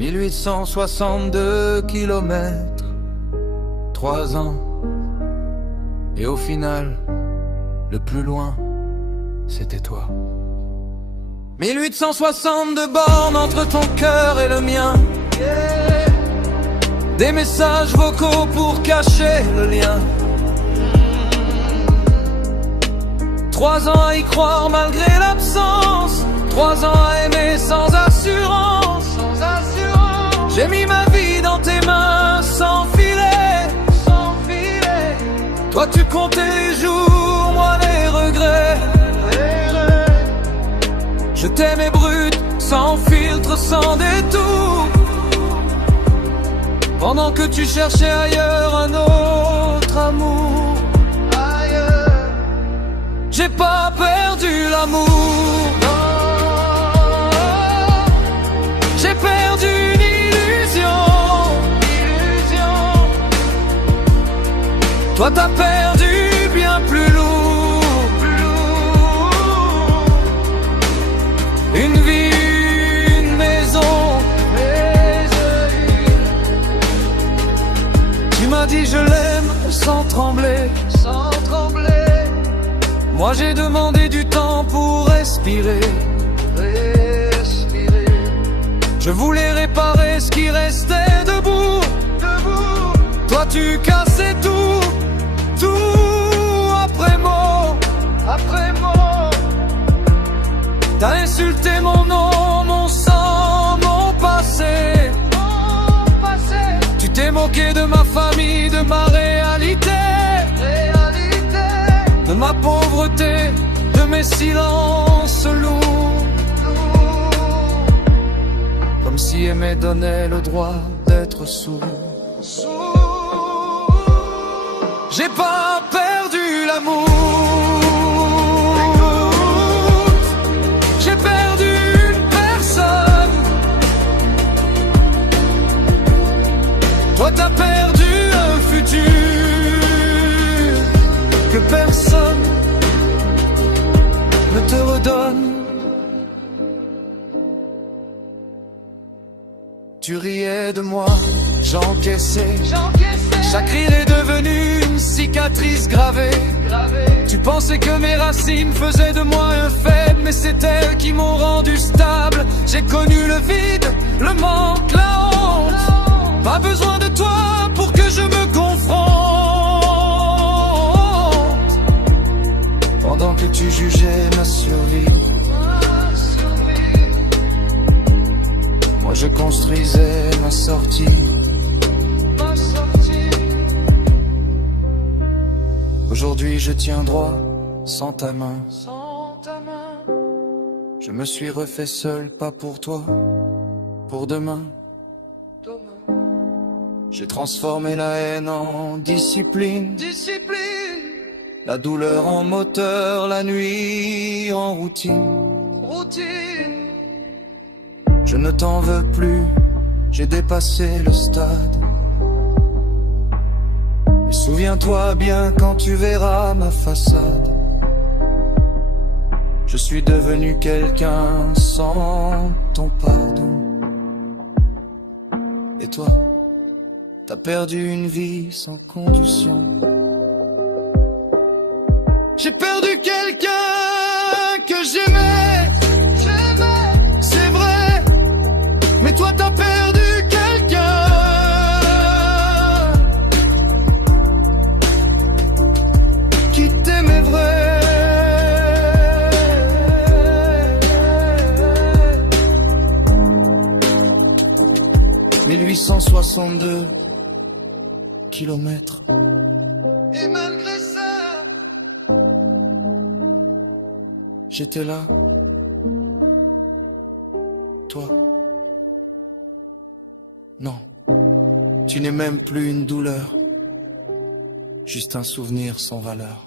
1862 kilomètres, 3 ans. Et au final, le plus loin, c'était toi. 1862 bornes entre ton cœur et le mien. Des messages vocaux pour cacher le lien. 3 ans à y croire malgré l'absence. 3 ans à aimer sans assurance. J'ai mis ma vie dans tes mains sans filet. Toi tu comptais les jours, moi les regrets. Je t'aimais brut, sans filtre, sans détour. Pendant que tu cherchais ailleurs un autre amour. J'ai pas perdu l'amour. J'ai perdu une illusion. Toi t'as perdu bien plus lourd. Une vie, une maison. Tu m'as dit je l'aime sans trembler. Moi j'ai demandé du temps pour respirer. Je voulais réparer ce qui restait debout. Toi tu cassais tout après mot. T'as insulté mon nom, mon sang, mon passé. Tu t'es moqué de ma famille, de ma réalité. De ma pauvreté, de mes silences lourds. Comme si aimer donnait le droit d'être sourd. J'ai pas perdu l'amour. J'ai perdu une personne. Toi t'as perdu un futur que personne ne te redonne. Tu riais de moi, j'encaissais. Chaque rire est devenu une cicatrice gravée. Tu pensais que mes racines faisaient de moi un faible, mais c'est elles qui m'ont rendu stable. J'ai connu le vide, le manque, la honte. Pas besoin de toi pour que je me confronte. Pendant que tu jugeais ma survie, moi je construisais ma sortie. Aujourd'hui je tiens droit sans ta main. Je me suis refait seul, pas pour toi, pour demain. J'ai transformé la haine en discipline. La douleur en moteur, la nuit en routine. Je ne t'en veux plus, j'ai dépassé le stade. Mais souviens-toi bien quand tu verras ma façade. Je suis devenu quelqu'un sans ton pardon. Et toi, t'as perdu une vie sans condition. J'ai perdu quelqu'un que j'aimais, c'est vrai. Mais toi t'as perdu quelqu'un qui t'aimait vrai. 1862 kilomètres. Et malgré ça, j'étais là. Toi, non, tu n'es même plus une douleur, juste un souvenir sans valeur.